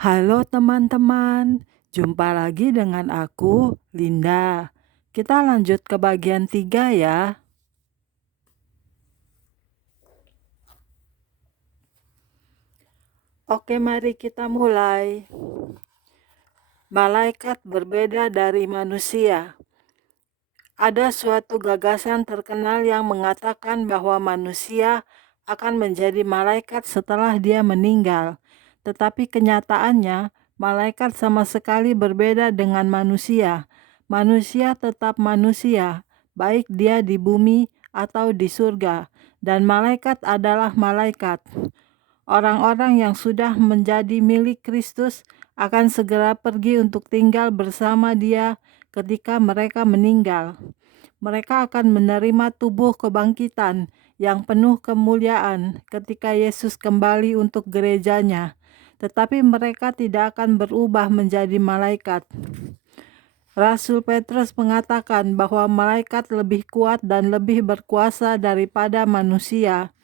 Halo teman-teman, jumpa lagi dengan aku, Linda. Kita lanjut ke bagian 3 ya. Oke, mari kita mulai. Malaikat berbeda dari manusia. Ada suatu gagasan terkenal yang mengatakan bahwa manusia akan menjadi malaikat setelah dia meninggal. Tetapi kenyataannya, malaikat sama sekali berbeda dengan manusia. Manusia tetap manusia, baik dia di bumi atau di surga, dan malaikat adalah malaikat. Orang-orang yang sudah menjadi milik Kristus akan segera pergi untuk tinggal bersama Dia ketika mereka meninggal. Mereka akan menerima tubuh kebangkitan yang penuh kemuliaan ketika Yesus kembali untuk gerejanya. Tetapi mereka tidak akan berubah menjadi malaikat. Rasul Petrus mengatakan bahwa malaikat lebih kuat dan lebih berkuasa daripada manusia.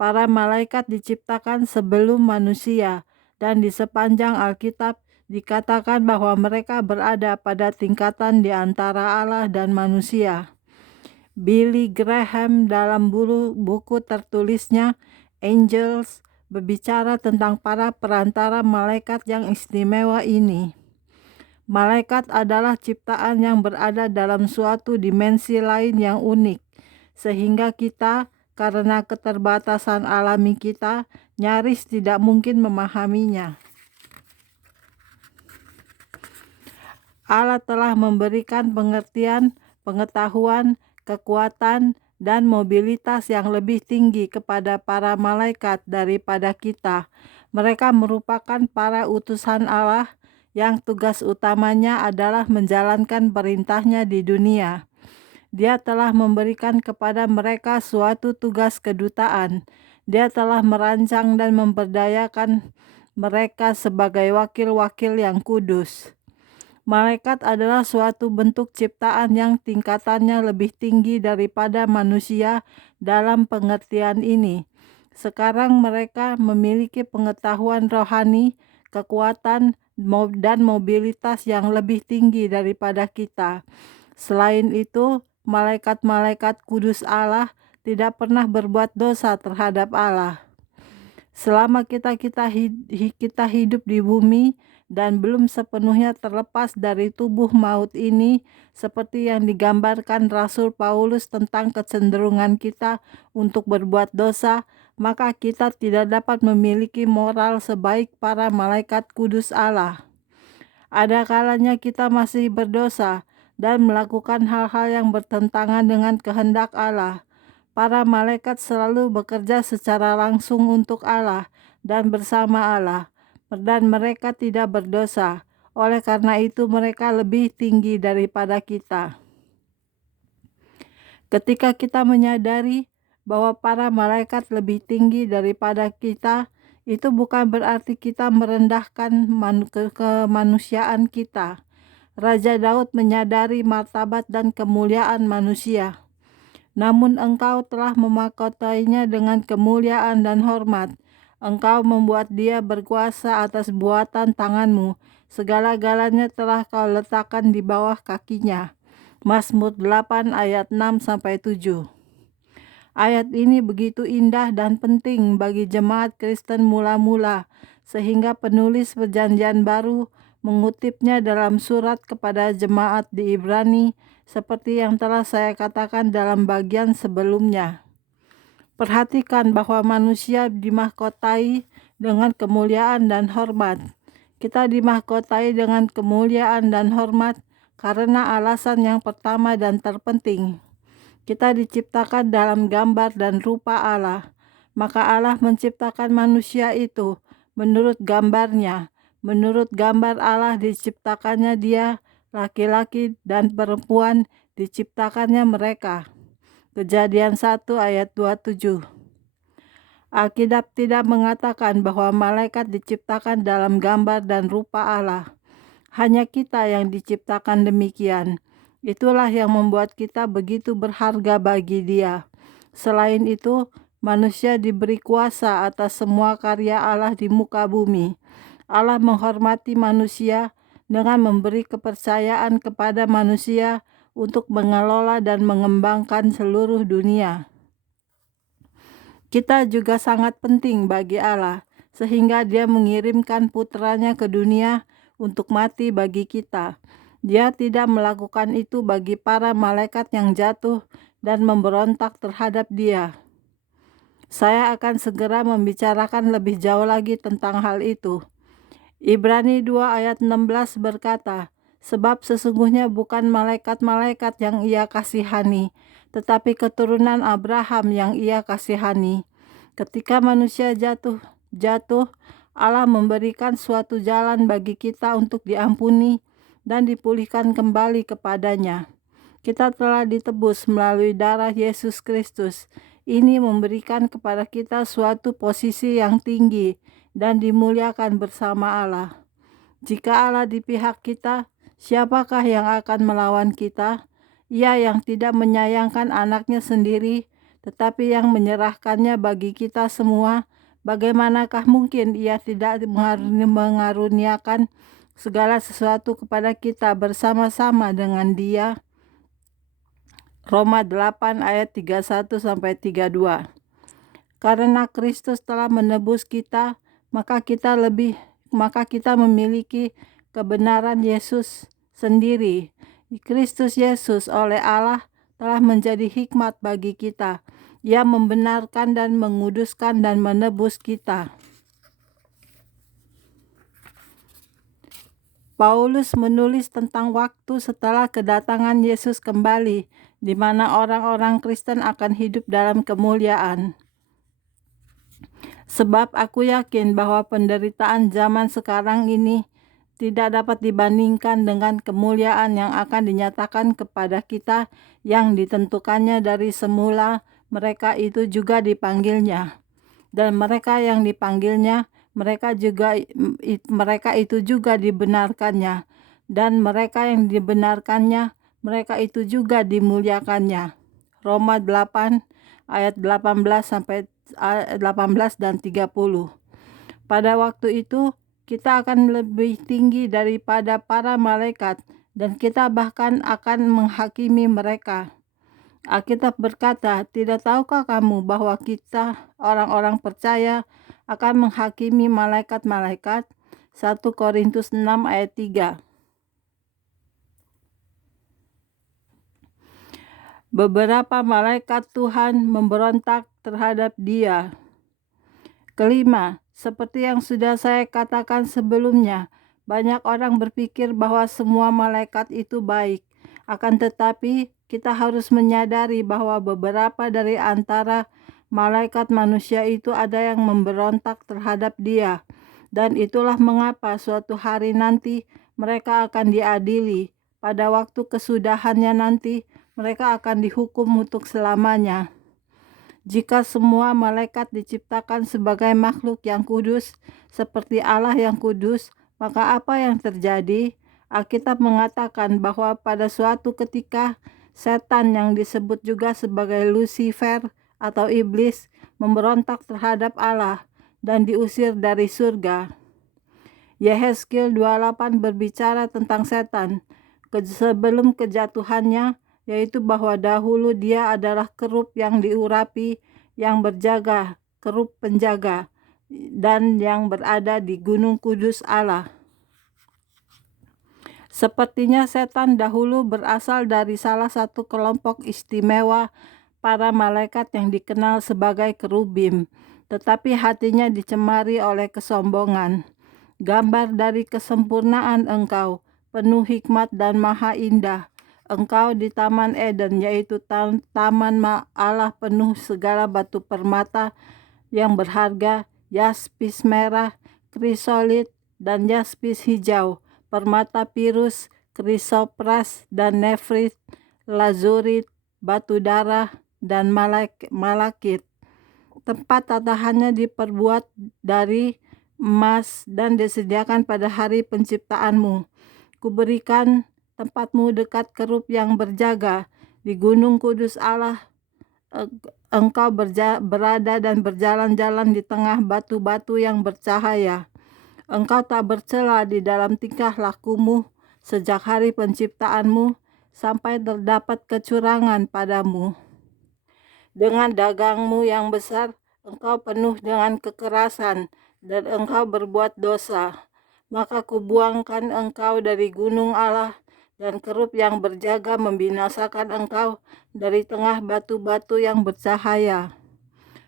Para malaikat diciptakan sebelum manusia, dan di sepanjang Alkitab dikatakan bahwa mereka berada pada tingkatan di antara Allah dan manusia. Billy Graham dalam buku tertulisnya Angels berbicara tentang para perantara malaikat yang istimewa ini. Malaikat adalah ciptaan yang berada dalam suatu dimensi lain yang unik, sehingga kita, karena keterbatasan alami kita, nyaris tidak mungkin memahaminya. Allah telah memberikan pengertian, pengetahuan, kekuatan, dan mobilitas yang lebih tinggi kepada para malaikat daripada kita. Mereka merupakan para utusan Allah yang tugas utamanya adalah menjalankan perintahnya di dunia. Dia telah memberikan kepada mereka suatu tugas kedutaan. Dia telah merancang dan memberdayakan mereka sebagai wakil-wakil yang kudus. Malaikat adalah suatu bentuk ciptaan yang tingkatannya lebih tinggi daripada manusia dalam pengertian ini. Sekarang mereka memiliki pengetahuan rohani, kekuatan, dan mobilitas yang lebih tinggi daripada kita. Selain itu, malaikat-malaikat kudus Allah tidak pernah berbuat dosa terhadap Allah. Selama kita hidup di bumi dan belum sepenuhnya terlepas dari tubuh maut ini, seperti yang digambarkan Rasul Paulus tentang kecenderungan kita untuk berbuat dosa, maka kita tidak dapat memiliki moral sebaik para malaikat kudus Allah. Ada kalanya kita masih berdosa dan melakukan hal-hal yang bertentangan dengan kehendak Allah. Para malaikat selalu bekerja secara langsung untuk Allah dan bersama Allah, dan mereka tidak berdosa. Oleh karena itu mereka lebih tinggi daripada kita. Ketika kita menyadari bahwa para malaikat lebih tinggi daripada kita, itu bukan berarti kita merendahkan kemanusiaan kita. Raja Daud menyadari martabat dan kemuliaan manusia. Namun engkau telah memahkotainya dengan kemuliaan dan hormat. Engkau membuat dia berkuasa atas buatan tanganmu. Segala-galanya telah kau letakkan di bawah kakinya. Mazmur 8 ayat 6-7. Ayat ini begitu indah dan penting bagi jemaat Kristen mula-mula, sehingga penulis Perjanjian Baru mengutipnya dalam surat kepada jemaat di Ibrani, seperti yang telah saya katakan dalam bagian sebelumnya. Perhatikan bahwa manusia dimahkotai dengan kemuliaan dan hormat. Kita dimahkotai dengan kemuliaan dan hormat karena alasan yang pertama dan terpenting. Kita diciptakan dalam gambar dan rupa Allah. Maka Allah menciptakan manusia itu menurut gambarnya. Menurut gambar Allah diciptakannya dia, laki-laki dan perempuan diciptakannya mereka. Kejadian 1 ayat 27. Alkitab tidak mengatakan bahwa malaikat diciptakan dalam gambar dan rupa Allah. Hanya kita yang diciptakan demikian. Itulah yang membuat kita begitu berharga bagi Dia. Selain itu, manusia diberi kuasa atas semua karya Allah di muka bumi. Allah menghormati manusia dengan memberi kepercayaan kepada manusia untuk mengelola dan mengembangkan seluruh dunia. Kita juga sangat penting bagi Allah, sehingga Dia mengirimkan putranya ke dunia untuk mati bagi kita. Dia tidak melakukan itu bagi para malaikat yang jatuh dan memberontak terhadap Dia. Saya akan segera membicarakan lebih jauh lagi tentang hal itu. Ibrani 2 ayat 16 berkata, "Sebab sesungguhnya bukan malaikat-malaikat yang Ia kasihani, tetapi keturunan Abraham yang Ia kasihani." Ketika manusia jatuh, Allah memberikan suatu jalan bagi kita untuk diampuni dan dipulihkan kembali kepadanya. Kita telah ditebus melalui darah Yesus Kristus. Ini memberikan kepada kita suatu posisi yang tinggi dan dimuliakan bersama Allah. Jika Allah di pihak kita, siapakah yang akan melawan kita? Ia yang tidak menyayangkan anaknya sendiri, tetapi yang menyerahkannya bagi kita semua, bagaimanakah mungkin Ia tidak mengaruniakan segala sesuatu kepada kita bersama-sama dengan Dia? Roma 8 ayat 31-32. Karena Kristus telah menebus kita, maka kita memiliki kebenaran Yesus sendiri. Kristus Yesus oleh Allah telah menjadi hikmat bagi kita. Ia membenarkan dan menguduskan dan menebus kita. Paulus menulis tentang waktu setelah kedatangan Yesus kembali, di mana orang-orang Kristen akan hidup dalam kemuliaan. Sebab aku yakin bahwa penderitaan zaman sekarang ini tidak dapat dibandingkan dengan kemuliaan yang akan dinyatakan kepada kita yang ditentukannya dari semula. Mereka itu juga dipanggilnya, dan mereka yang dipanggilnya, mereka itu juga dibenarkannya, dan mereka yang dibenarkannya, mereka itu juga dimuliakannya. Roma 8 ayat 18 dan 30. Pada waktu itu kita akan lebih tinggi daripada para malaikat, dan kita bahkan akan menghakimi mereka. Alkitab berkata, "Tidak tahukah kamu bahwa kita orang-orang percaya akan menghakimi malaikat-malaikat?" 1 Korintus 6 ayat 3. Beberapa malaikat Tuhan memberontak terhadap Dia. Kelima, seperti yang sudah saya katakan sebelumnya, banyak orang berpikir bahwa semua malaikat itu baik. Akan tetapi, kita harus menyadari bahwa beberapa dari antara malaikat manusia itu ada yang memberontak terhadap Dia. Dan itulah mengapa suatu hari nanti mereka akan diadili. Pada waktu kesudahannya nanti, mereka akan dihukum untuk selamanya. Jika semua malaikat diciptakan sebagai makhluk yang kudus, seperti Allah yang kudus, maka apa yang terjadi? Alkitab mengatakan bahwa pada suatu ketika, setan yang disebut juga sebagai Lucifer atau iblis memberontak terhadap Allah dan diusir dari surga. Yehezkiel 28 berbicara tentang setan sebelum kejatuhannya, yaitu bahwa dahulu dia adalah kerup yang diurapi, yang berjaga, kerup penjaga, dan yang berada di gunung kudus Allah. Sepertinya setan dahulu berasal dari salah satu kelompok istimewa para malaikat yang dikenal sebagai kerubim, tetapi hatinya dicemari oleh kesombongan. Gambar dari kesempurnaan engkau, penuh hikmat dan maha indah. Engkau di Taman Eden, yaitu taman Allah penuh segala batu permata yang berharga, yaspis merah, krisolit, dan yaspis hijau, permata pirus, krisopras, dan nefrit, lazurit, batu darah, dan malakit. Tempat tatahannya diperbuat dari emas dan disediakan pada hari penciptaanmu. Kuberikan tempatmu dekat kerup yang berjaga di gunung kudus Allah. Engkau berada dan berjalan-jalan di tengah batu-batu yang bercahaya. Engkau tak bercela di dalam tingkah lakumu sejak hari penciptaanmu sampai terdapat kecurangan padamu. Dengan dagangmu yang besar, engkau penuh dengan kekerasan dan engkau berbuat dosa. Maka kubuangkan engkau dari gunung Allah dan kerub yang berjaga membinasakan engkau dari tengah batu-batu yang bercahaya.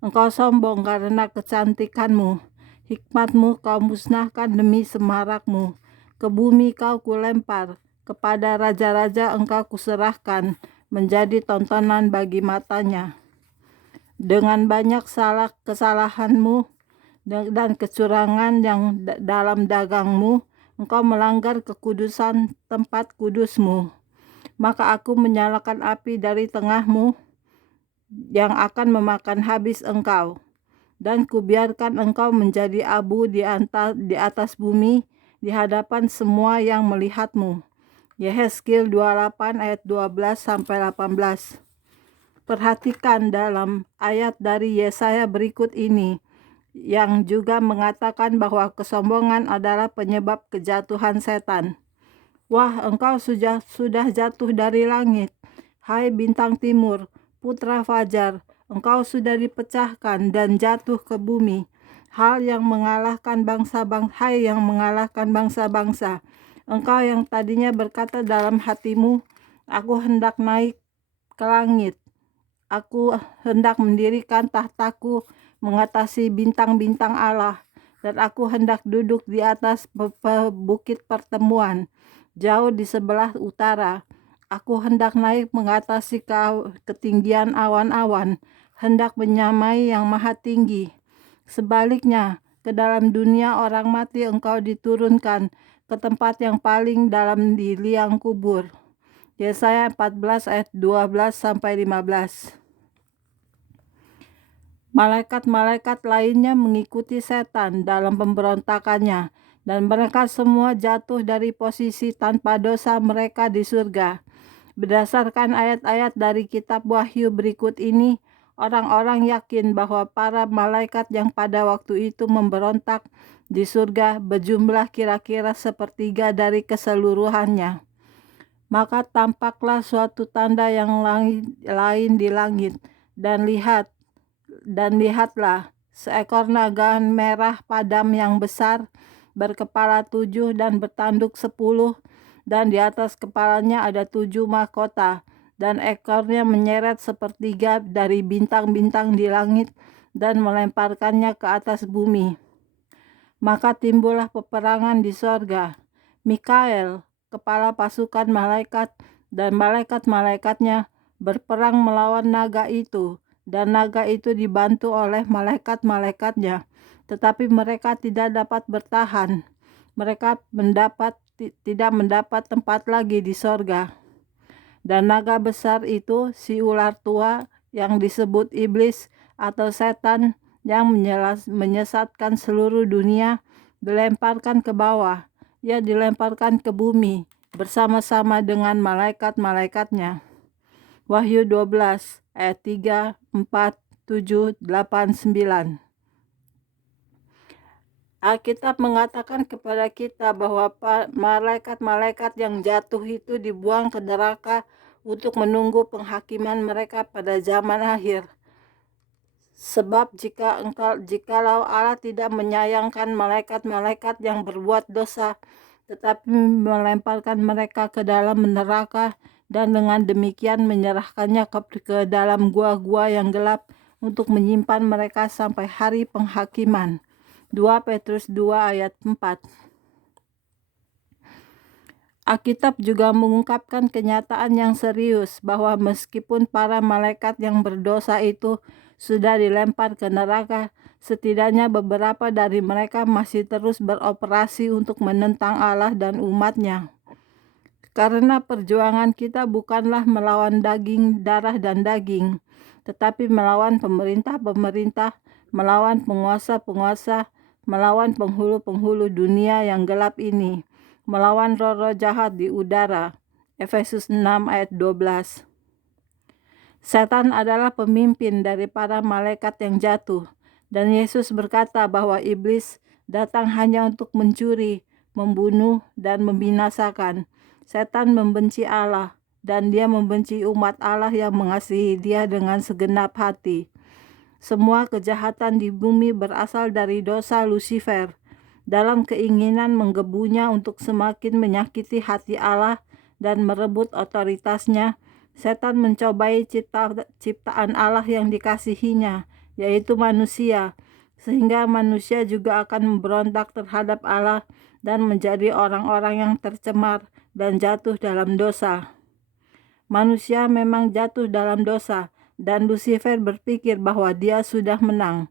Engkau sombong karena kecantikanmu, hikmatmu kau musnahkan demi semarakmu. Ke bumi kau kulempar, kepada raja-raja engkau kuserahkan, menjadi tontonan bagi matanya. Dengan banyak kesalahanmu dan kecurangan yang dalam dagangmu, engkau melanggar kekudusan tempat kudusmu. Maka aku menyalakan api dari tengahmu yang akan memakan habis engkau, dan kubiarkan engkau menjadi abu di atas bumi di hadapan semua yang melihatmu. Yehezkiel 28 ayat 12-18. Perhatikan dalam ayat dari Yesaya berikut ini, yang juga mengatakan bahwa kesombongan adalah penyebab kejatuhan setan. Wah, engkau sudah jatuh dari langit, hai bintang timur, putra fajar, engkau sudah dipecahkan dan jatuh ke bumi. Hai yang mengalahkan bangsa-bangsa. Engkau yang tadinya berkata dalam hatimu, aku hendak naik ke langit. Aku hendak mendirikan tahtaku mengatasi bintang-bintang Allah, dan aku hendak duduk di atas bukit pertemuan, jauh di sebelah utara. Aku hendak naik mengatasi ketinggian awan-awan, hendak menyamai yang maha tinggi. Sebaliknya, ke dalam dunia orang mati engkau diturunkan, ke tempat yang paling dalam di liang kubur. Yesaya 14 ayat 12-15. Malaikat-malaikat lainnya mengikuti setan dalam pemberontakannya, dan mereka semua jatuh dari posisi tanpa dosa mereka di surga. Berdasarkan ayat-ayat dari kitab Wahyu berikut ini, orang-orang yakin bahwa para malaikat yang pada waktu itu memberontak di surga berjumlah kira-kira sepertiga dari keseluruhannya. Maka tampaklah suatu tanda yang lain di langit, dan lihatlah, seekor naga merah padam yang besar, berkepala 7 dan bertanduk 10, dan di atas kepalanya ada 7 mahkota, dan ekornya menyeret sepertiga dari bintang-bintang di langit dan melemparkannya ke atas bumi. Maka timbullah peperangan di sorga. Mikael, kepala pasukan malaikat, dan malaikat-malaikatnya berperang melawan naga itu, dan naga itu dibantu oleh malaikat-malaikatnya, tetapi mereka tidak dapat bertahan. Mereka tidak mendapat tempat lagi di sorga. Dan naga besar itu, si ular tua yang disebut iblis atau setan, yang menyesatkan seluruh dunia, dilemparkan ke bawah. Ia dilemparkan ke bumi bersama-sama dengan malaikat-malaikatnya. Wahyu 12 ayat 3, 4, 7, 8, 9. Alkitab mengatakan kepada kita bahwa malaikat-malaikat yang jatuh itu dibuang ke neraka untuk menunggu penghakiman mereka pada zaman akhir. Sebab jikalau Allah tidak menyayangkan malaikat-malaikat yang berbuat dosa, tetapi melemparkan mereka ke dalam neraka, dan dengan demikian menyerahkannya ke dalam gua-gua yang gelap untuk menyimpan mereka sampai hari penghakiman. 2 Petrus 2 ayat 4. Alkitab juga mengungkapkan kenyataan yang serius bahwa meskipun para malaikat yang berdosa itu sudah dilempar ke neraka, setidaknya beberapa dari mereka masih terus beroperasi untuk menentang Allah dan umat-Nya. Karena perjuangan kita bukanlah melawan darah dan daging, tetapi melawan pemerintah-pemerintah, melawan penguasa-penguasa, melawan penghulu-penghulu dunia yang gelap ini, melawan roh-roh jahat di udara. Efesus 6 ayat 12. Setan adalah pemimpin dari para malaikat yang jatuh, dan Yesus berkata bahwa iblis datang hanya untuk mencuri, membunuh, dan membinasakan. Setan membenci Allah, dan dia membenci umat Allah yang mengasihi dia dengan segenap hati. Semua kejahatan di bumi berasal dari dosa Lucifer. Dalam keinginan menggebunya untuk semakin menyakiti hati Allah dan merebut otoritasnya, setan mencobai ciptaan Allah yang dikasihinya, yaitu manusia, sehingga manusia juga akan memberontak terhadap Allah dan menjadi orang-orang yang tercemar dan jatuh dalam dosa. Manusia memang jatuh dalam dosa, dan Lucifer berpikir bahwa dia sudah menang.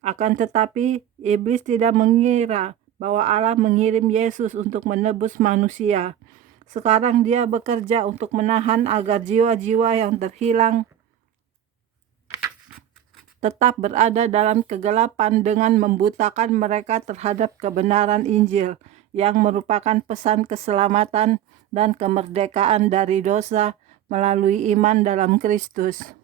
Akan tetapi, iblis tidak mengira bahwa Allah mengirim Yesus untuk menebus manusia. Sekarang dia bekerja untuk menahan agar jiwa-jiwa yang terhilang tetap berada dalam kegelapan dengan membutakan mereka terhadap kebenaran Injil yang merupakan pesan keselamatan dan kemerdekaan dari dosa melalui iman dalam Kristus.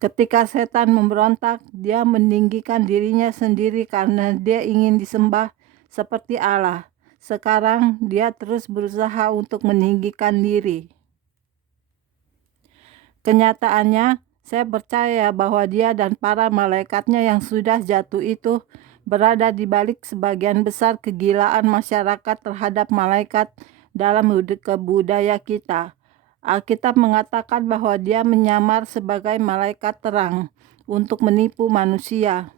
Ketika setan memberontak, dia meninggikan dirinya sendiri karena dia ingin disembah seperti Allah. Sekarang dia terus berusaha untuk meninggikan diri. Kenyataannya, saya percaya bahwa dia dan para malaikatnya yang sudah jatuh itu berada di balik sebagian besar kegilaan masyarakat terhadap malaikat dalam budaya kita. Alkitab mengatakan bahwa dia menyamar sebagai malaikat terang untuk menipu manusia.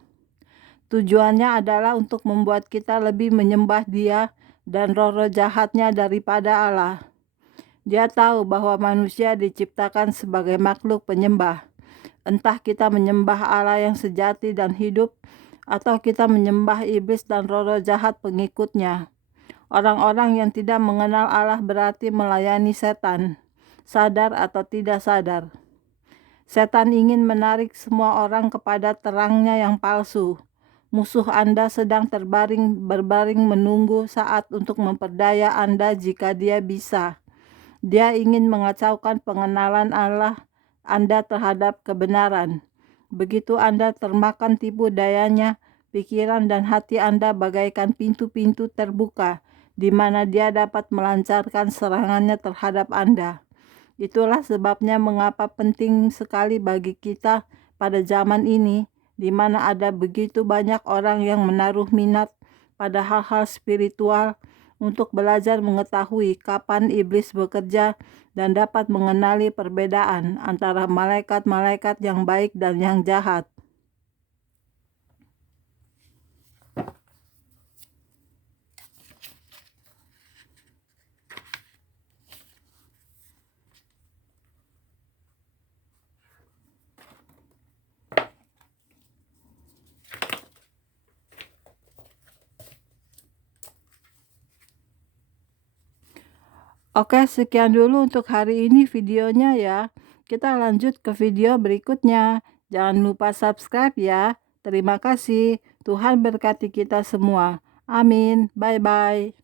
Tujuannya adalah untuk membuat kita lebih menyembah dia dan roh-roh jahatnya daripada Allah. Dia tahu bahwa manusia diciptakan sebagai makhluk penyembah. Entah kita menyembah Allah yang sejati dan hidup, atau kita menyembah iblis dan roh-roh jahat pengikutnya. Orang-orang yang tidak mengenal Allah berarti melayani setan, sadar atau tidak sadar. Setan ingin menarik semua orang kepada terangnya yang palsu. Musuh Anda sedang berbaring menunggu saat untuk memperdaya Anda jika dia bisa. Dia ingin mengacaukan pengenalan Allah Anda terhadap kebenaran. Begitu Anda termakan tipu dayanya, pikiran dan hati Anda bagaikan pintu-pintu terbuka, di mana dia dapat melancarkan serangannya terhadap Anda. Itulah sebabnya mengapa penting sekali bagi kita pada zaman ini, di mana ada begitu banyak orang yang menaruh minat pada hal-hal spiritual, untuk belajar mengetahui kapan iblis bekerja dan dapat mengenali perbedaan antara malaikat-malaikat yang baik dan yang jahat. Oke, sekian dulu untuk hari ini videonya ya. Kita lanjut ke video berikutnya. Jangan lupa subscribe ya. Terima kasih. Tuhan berkati kita semua. Amin. Bye-bye.